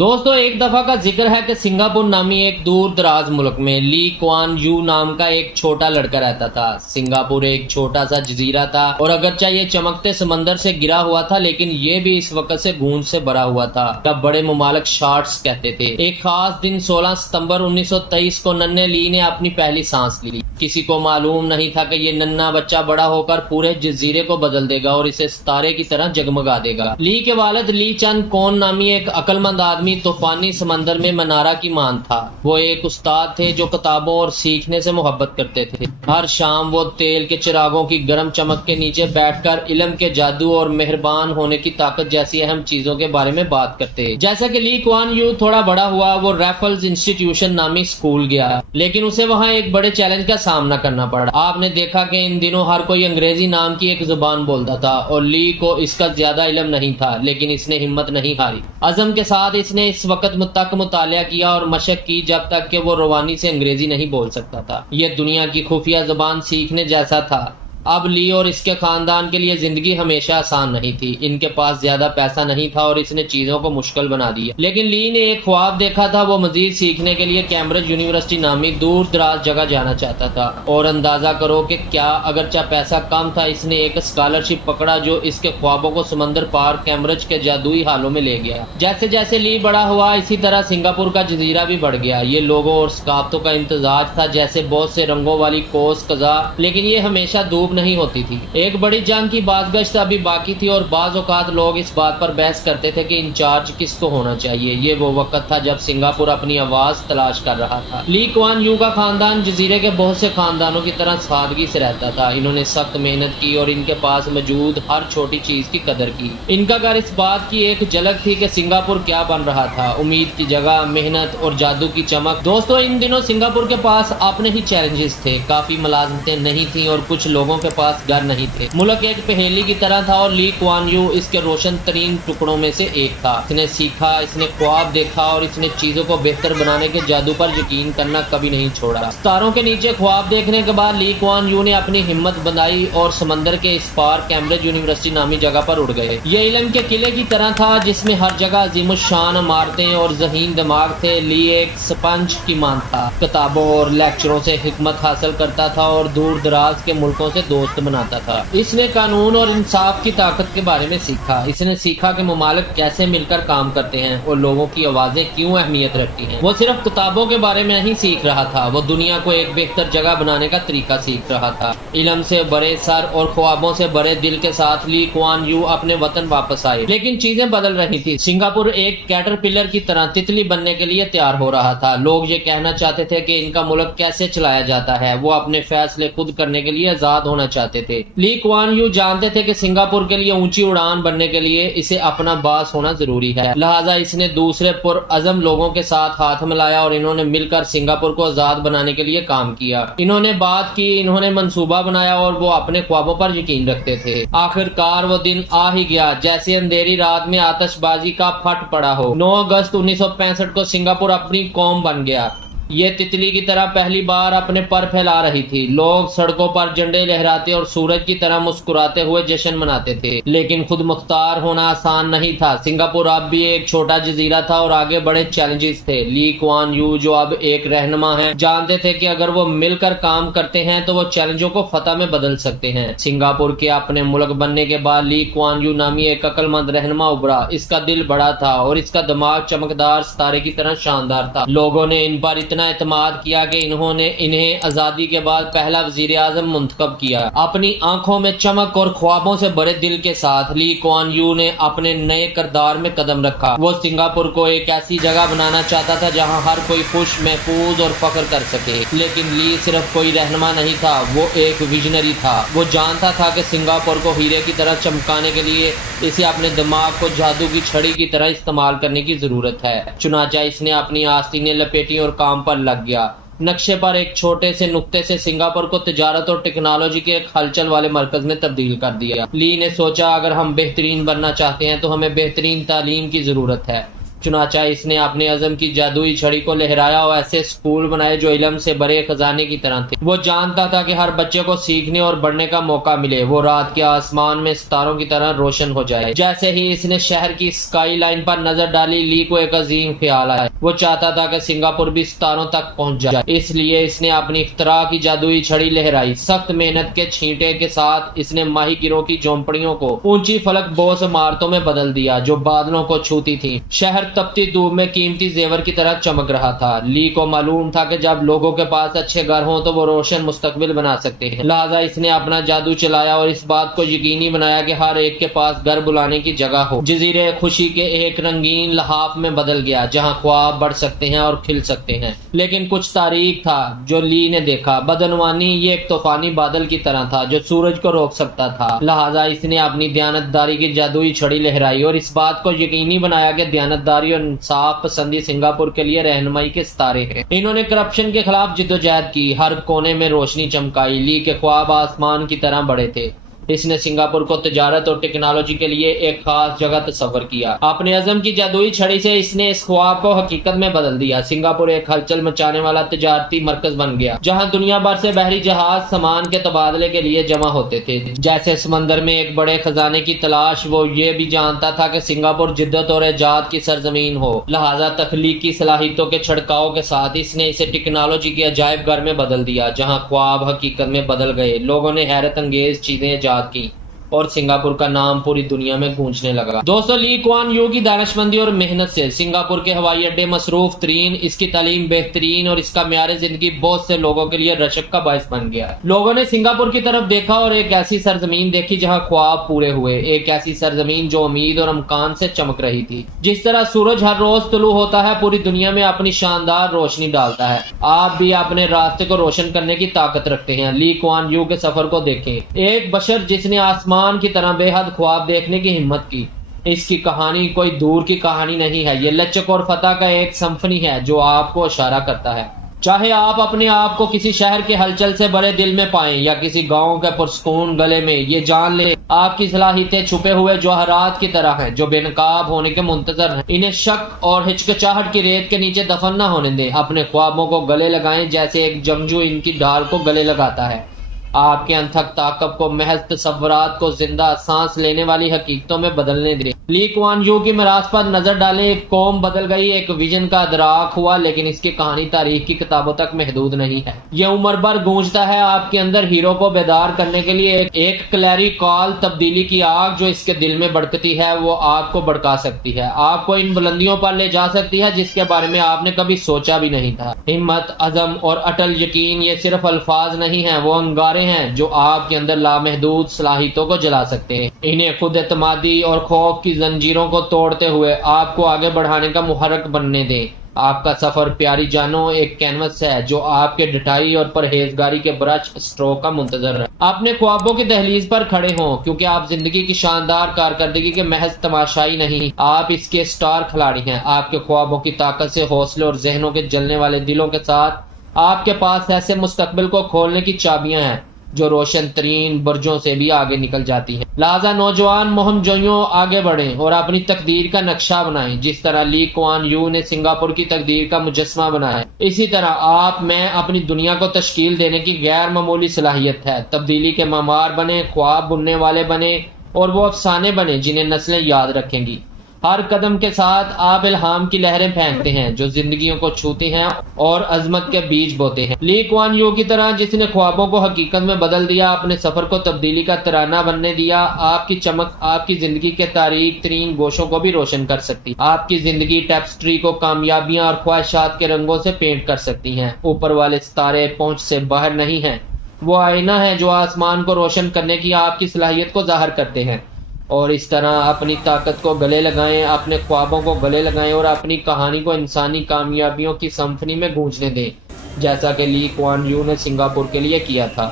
دوستو ایک دفعہ کا ذکر ہے کہ سنگاپور نامی ایک دور دراز ملک میں لی کوان یو نام کا ایک چھوٹا لڑکا رہتا تھا۔ سنگاپور ایک چھوٹا سا جزیرہ تھا اور اگرچہ یہ چمکتے سمندر سے گرا ہوا تھا لیکن یہ بھی اس وقت سے گونج سے بھرا ہوا تھا جب بڑے ممالک شارٹس کہتے تھے۔ ایک خاص دن 16 ستمبر 1923 کو ننھے لی نے اپنی پہلی سانس لی۔ کسی کو معلوم نہیں تھا کہ یہ ننھا بچہ بڑا ہو کر پورے جزیرے کو بدل دے گا اور اسے ستارے کی طرح جگمگا دے گا۔ لی کے والد لی چن کون نامی ایک عقل مند آدمی طوفانی سمندر میں منارہ کی مان تھا۔ وہ ایک استاد تھے جو کتابوں اور سیکھنے سے محبت کرتے تھے۔ ہر شام وہ تیل کے چراغوں کی گرم چمک کے نیچے بیٹھ کر علم کے جادو اور مہربان ہونے کی طاقت جیسی اہم چیزوں کے بارے میں بات کرتے۔ جیسا کہ لی کوان یو تھوڑا بڑا ہوا وہ ریفلز انسٹیٹیوشن نامی اسکول گیا لیکن اسے وہاں ایک بڑے چیلنج کا سامنا کرنا پڑا۔ آپ نے دیکھا کہ ان دنوں ہر کوئی انگریزی نام کی ایک زبان بولتا تھا اور لی کو اس کا زیادہ علم نہیں تھا لیکن اس نے ہمت نہیں ہاری۔ عزم کے ساتھ اس نے اس وقت تک مطالعہ کیا اور مشق کی جب تک کہ وہ روانی سے انگریزی نہیں بول سکتا تھا۔ یہ دنیا کی خفیہ زبان سیکھنے جیسا تھا۔ اب لی اور اس کے خاندان کے لیے زندگی ہمیشہ آسان نہیں تھی۔ ان کے پاس زیادہ پیسہ نہیں تھا اور اس نے چیزوں کو مشکل بنا دیا لیکن لی نے ایک خواب دیکھا تھا۔ وہ مزید سیکھنے کے لیے کیمبرج یونیورسٹی نامی دور دراز جگہ جانا چاہتا تھا اور اندازہ کرو کہ کیا اگرچہ پیسہ کم تھا اس نے ایک اسکالرشپ پکڑا جو اس کے خوابوں کو سمندر پار کیمبرج کے جادوئی حالوں میں لے گیا۔ جیسے جیسے لی بڑا ہوا اسی طرح سنگاپور کا جزیرہ بھی بڑھ گیا۔ یہ لوگوں اور ثقافتوں کا امتزاج تھا جیسے بہت سے رنگوں والی کوس قزح لیکن یہ ہمیشہ دھوپ نہیں ہوتی تھی۔ ایک بڑی جنگ کی بازگشت ابھی باقی تھی اور بعض اوقات لوگ اس بات پر بحث کرتے تھے کہ انچارج کس کو ہونا چاہیے۔ یہ وہ وقت تھا جب سنگاپور اپنی آواز تلاش کر رہا تھا۔ لی کوان یو کا خاندان جزیرے کے بہت سے خاندانوں کی طرح سادگی سے رہتا تھا۔ انہوں نے سخت محنت کی اور ان کے پاس موجود ہر چھوٹی چیز کی قدر کی۔ ان کا گھر اس بات کی ایک جھلک تھی کہ سنگاپور کیا بن رہا تھا، امید کی جگہ، محنت اور جادو کی چمک۔ دوستو ان دنوں سنگاپور کے پاس اپنے ہی چیلنجز تھے۔ کافی ملازمتیں نہیں تھیں اور کچھ لوگوں کے پاس گھر نہیں تھے۔ ملک ایک پہیلی کی طرح تھا اور لی کوان یو اس کے روشن ترین ٹکڑوں میں سے ایک تھا۔ اس نے سیکھا، اس نے خواب دیکھا اور اس نے چیزوں کو بہتر بنانے کے جادو پر یقین کرنا کبھی نہیں چھوڑا۔ ستاروں کے نیچے خواب دیکھنے کے بعد لی کوان یو نے اپنی ہمت بندھائی اور سمندر کے اس پار کیمبرج یونیورسٹی نامی جگہ پر اڑ گئے۔ یہ علم کے قلعے کی طرح تھا جس میں ہر جگہ عظیم الشان عمارتیں اور ذہین دماغ تھے۔ لی ایک سپنج کی مان تھا، کتابوں اور لیکچروں سے حکمت حاصل کرتا تھا اور دور دراز کے ملکوں سے دوست بناتا تھا۔ اس نے قانون اور انصاف کی طاقت کے بارے میں سیکھا۔ اس نے سیکھا کہ ممالک کیسے مل کر کام کرتے ہیں اور لوگوں کی آوازیں کیوں اہمیت رکھتی ہیں۔ وہ صرف کتابوں کے بارے میں نہیں سیکھ رہا تھا، وہ دنیا کو ایک بہتر جگہ بنانے کا طریقہ سیکھ رہا تھا۔ علم سے بڑے سر اور خوابوں سے بڑے دل کے ساتھ لی کوان یو اپنے وطن واپس آئے لیکن چیزیں بدل رہی تھی۔ سنگاپور ایک کیٹر پلر کی طرح تتلی بننے کے لیے تیار ہو رہا تھا۔ لوگ یہ کہنا چاہتے تھے کہ ان کا ملک کیسے چلایا جاتا ہے۔ وہ اپنے فیصلے خود کرنے کے لیے آزاد ہونا چاہتے تھے۔ لی کوان یو جانتے تھے کہ سنگاپور کے لیے اونچی اڑان بننے کے لیے اسے اپنا باس ہونا ضروری ہے، لہٰذا اس نے دوسرے پرعزم لوگوں کے ساتھ ہاتھ ملایا اور انہوں نے مل کر سنگاپور کو آزاد بنانے کے لیے کام کیا۔ انہوں نے بات کی، انہوں نے منصوبہ بنایا اور وہ اپنے خوابوں پر یقین رکھتے تھے۔ آخر کار وہ دن آ ہی گیا جیسے اندھیری رات میں آتش بازی کا پھٹ پڑا ہو۔ 9 اگست 1965 کو سنگاپور اپنی قوم بن گیا۔ یہ تتلی کی طرح پہلی بار اپنے پر پھیلا رہی تھی۔ لوگ سڑکوں پر جھنڈے لہراتے اور سورج کی طرح مسکراتے ہوئے جشن مناتے تھے لیکن خود مختار ہونا آسان نہیں تھا۔ سنگاپور اب بھی ایک چھوٹا جزیرہ تھا اور آگے بڑے چیلنجز تھے۔ لی کوان یو جو اب ایک رہنما ہیں جانتے تھے کہ اگر وہ مل کر کام کرتے ہیں تو وہ چیلنجوں کو فتح میں بدل سکتے ہیں۔ سنگاپور کے اپنے ملک بننے کے بعد لی کوان یو نامی ایک عقل مند رہنما ابھرا۔ اس کا دل بڑا تھا اور اس کا دماغ چمکدار ستارے کی طرح شاندار تھا۔ لوگوں نے ان پر اتنا اعتماد کیا کہ انہوں نے انہیں آزادی کے بعد پہلا وزیر اعظم منتخب کیا۔ اپنی آنکھوں میں چمک اور خوابوں سے بڑے دل کے ساتھ لی کوان یو نے اپنے نئے کردار میں قدم رکھا۔ وہ سنگاپور کو ایک ایسی جگہ بنانا چاہتا تھا جہاں ہر کوئی خوش، محفوظ اور فخر کر سکے۔ لیکن لی صرف کوئی رہنما نہیں تھا، وہ ایک ویژنری تھا۔ وہ جانتا تھا کہ سنگاپور کو ہیرے کی طرح چمکانے کے لیے اسے اپنے دماغ کو جادو کی چھڑی کی طرح استعمال کرنے کی ضرورت ہے۔ چنانچہ اس نے اپنی آستینیں لپیٹی اور کام پر لگ گیا۔ نقشے پر ایک چھوٹے سے نقطے سے سنگاپور کو تجارت اور ٹیکنالوجی کے ایک ہلچل والے مرکز میں تبدیل کر دیا۔ لی نے سوچا اگر ہم بہترین بننا چاہتے ہیں تو ہمیں بہترین تعلیم کی ضرورت ہے۔ چنانچہ اس نے اپنے عزم کی جادوئی چھڑی کو لہرایا اور ایسے سکول بنائے جو علم سے بڑے خزانے کی طرح تھے۔ وہ جانتا تھا کہ ہر بچے کو سیکھنے اور بڑھنے کا موقع ملے، وہ رات کے آسمان میں ستاروں کی طرح روشن ہو جائے۔ جیسے ہی اس نے شہر کی اسکائی لائن پر نظر ڈالی، لی کو ایک عظیم خیال آیا۔ وہ چاہتا تھا کہ سنگاپور بھی ستاروں تک پہنچ جائے، اس لیے اس نے اپنی اختراع کی جادوئی چھڑی لہرائی۔ سخت محنت کے چھینٹے کے ساتھ اس نے ماہی گیروں کی جھونپڑیوں کو اونچی فلک بوس عمارتوں میں بدل دیا جو بادلوں کو چھوتی تھی۔ شہر تپتی دھوپ میں قیمتی زیور کی طرح چمک رہا تھا۔ لی کو معلوم تھا کہ جب لوگوں کے پاس اچھے گھر ہوں تو وہ روشن مستقبل بنا سکتے ہیں، لہذا اس نے اپنا جادو چلایا اور اس بات کو یقینی بنایا کہ ہر ایک کے پاس گھر بلانے کی جگہ ہو۔ جزیرے خوشی کے ایک رنگین لحاف میں بدل گیا جہاں خواب بڑھ سکتے ہیں اور کھل سکتے ہیں، لیکن کچھ تاریک تھا جو لی نے دیکھا۔ بدعنوانی یہ ایک طوفانی بادل کی طرح تھا جو سورج کو روک سکتا تھا، لہذا اس نے اپنی دیانتداری کی جادوئی چھڑی لہرائی اور اس بات کو یقینی بنایا کہ دیانتداری اور انصاف پسندی سنگاپور کے لیے رہنمائی کے ستارے ہیں۔ انہوں نے کرپشن کے خلاف جدوجہد کی، ہر کونے میں روشنی چمکائی۔ لی کے خواب آسمان کی طرح بڑے تھے۔ اس نے سنگاپور کو تجارت اور ٹیکنالوجی کے لیے ایک خاص جگہ تصور کیا۔ اپنے عزم کی جادوئی چھڑی سے اس نے اس خواب کو حقیقت میں بدل دیا۔ سنگاپور ایک ہلچل مچانے والا تجارتی مرکز بن گیا جہاں دنیا بھر سے بحری جہاز سامان کے تبادلے کے لیے جمع ہوتے تھے۔ جیسے سمندر میں ایک بڑے خزانے کی تلاش، وہ یہ بھی جانتا تھا کہ سنگاپور جدت اور ایجاد کی سرزمین ہو، لہذا تخلیقی صلاحیتوں کے چھڑکاؤ کے ساتھ اس نے اسے ٹیکنالوجی کے عجائب گھر میں بدل دیا جہاں خواب حقیقت میں بدل گئے۔ لوگوں نے حیرت انگیز چیزیں ایجاد کی اور سنگاپور کا نام پوری دنیا میں گونجنے لگا۔ دوستو، لی کوان یو کی دانش مندی اور محنت سے سنگاپور کے ہوائی اڈے مصروف ترین، اس کی تعلیم بہترین اور اس کا معیار زندگی بہت سے لوگوں کے لیے رشک کا باعث بن گیا۔ لوگوں نے سنگاپور کی طرف دیکھا اور ایک ایسی سرزمین دیکھی جہاں خواب پورے ہوئے، ایک ایسی سرزمین جو امید اور امکان سے چمک رہی تھی۔ جس طرح سورج ہر روز طلوع ہوتا ہے، پوری دنیا میں اپنی شاندار روشنی ڈالتا ہے، آپ بھی اپنے راستے کو روشن کرنے کی طاقت رکھتے ہیں۔ لی کوان یو کے سفر کو دیکھیں، ایک بشر جس نے آسمان کی طرح بے حد خواب دیکھنے کی ہمت کی۔ اس کی کہانی کوئی دور کی کہانی نہیں ہے، یہ لچک اور فتح کا ایک سمفنی ہے جو آپ کو اشارہ کرتا ہے۔ چاہے آپ اپنے آپ کو کسی شہر کے ہلچل سے بڑے دل میں پائیں یا کسی گاؤں کے پرسکون گلے میں، یہ جان لیں آپ کی صلاحیتیں چھپے ہوئے جوہرات کی طرح ہیں جو بے نقاب ہونے کے منتظر ہیں۔ انہیں شک اور ہچکچاہٹ کی ریت کے نیچے دفن نہ ہونے دیں، اپنے خوابوں کو گلے لگائیں جیسے ایک جنگجو ان کی ڈھال کو گلے لگاتا ہے۔ آپ کے انتھک طاقت کو محض تصورات کو زندہ سانس لینے والی حقیقتوں میں بدلنے دیں۔ لی کوان یو کی میراث پر نظر ڈالیں، ایک قوم بدل گئی، ایک ویژن کا ادراک ہوا، لیکن اس کی کہانی تاریخ کی کتابوں تک محدود نہیں ہے، یہ عمر بھر گونجتا ہے۔ آپ کے اندر ہیرو کو بیدار کرنے کے لیے ایک کلیری کال، تبدیلی کی آگ جو اس کے دل میں بھڑکتی ہے، وہ آپ کو بھڑکا سکتی ہے، آپ کو ان بلندیوں پر لے جا سکتی ہے جس کے بارے میں آپ نے کبھی سوچا بھی نہیں تھا۔ ہمت، عزم اور اٹل یقین یہ صرف الفاظ نہیں ہیں، وہ انگارے ہیں جو آپ کے اندر لامحدود صلاحیتوں کو جلا سکتے ہیں۔ انہیں خود اعتمادی اور خوف کی زنجیروں کو توڑتے ہوئے آپ کو آگے بڑھانے کا محرک بننے دیں۔ آپ کا سفر پیاری جانو ایک کینوس ہے جو آپ کے ڈٹائی اور پرہیزگاری کے برش اسٹروک کا منتظر ہے۔ اپنے خوابوں کی دہلیز پر کھڑے ہوں کیونکہ آپ زندگی کی شاندار کارکردگی کے محض تماشائی نہیں، آپ اس کے سٹار کھلاڑی ہیں۔ آپ کے خوابوں کی طاقت سے، حوصلے اور ذہنوں کے جلنے والے دلوں کے ساتھ آپ کے پاس ایسے مستقبل کو کھولنے کی چابیاں ہیں جو روشن ترین برجوں سے بھی آگے نکل جاتی ہیں۔ لہذا نوجوان مہم جوئیوں آگے بڑھیں اور اپنی تقدیر کا نقشہ بنائیں۔ جس طرح لی کوان یو نے سنگاپور کی تقدیر کا مجسمہ بنایا، اسی طرح آپ میں اپنی دنیا کو تشکیل دینے کی غیر معمولی صلاحیت ہے۔ تبدیلی کے معمار بنیں، خواب بننے والے بنیں اور وہ افسانے بنیں جنہیں نسلیں یاد رکھیں گی۔ ہر قدم کے ساتھ آپ الہام کی لہریں پھینکتے ہیں جو زندگیوں کو چھوتی ہیں اور عظمت کے بیج بوتے ہیں۔ لی کوان یو کی طرح جس نے خوابوں کو حقیقت میں بدل دیا، اپنے سفر کو تبدیلی کا ترانہ بننے دیا، آپ کی چمک آپ کی زندگی کے تاریک ترین گوشوں کو بھی روشن کر سکتی، آپ کی زندگی ٹیپسٹری کو کامیابیاں اور خواہشات کے رنگوں سے پینٹ کر سکتی ہیں۔ اوپر والے ستارے پہنچ سے باہر نہیں ہیں، وہ آئینہ ہے جو آسمان کو روشن کرنے کی آپ کی صلاحیت کو ظاہر کرتے ہیں۔ اور اس طرح اپنی طاقت کو گلے لگائیں، اپنے خوابوں کو گلے لگائیں اور اپنی کہانی کو انسانی کامیابیوں کی سمفنی میں گونجنے دیں، جیسا کہ لی کوان یو نے سنگاپور کے لیے کیا تھا۔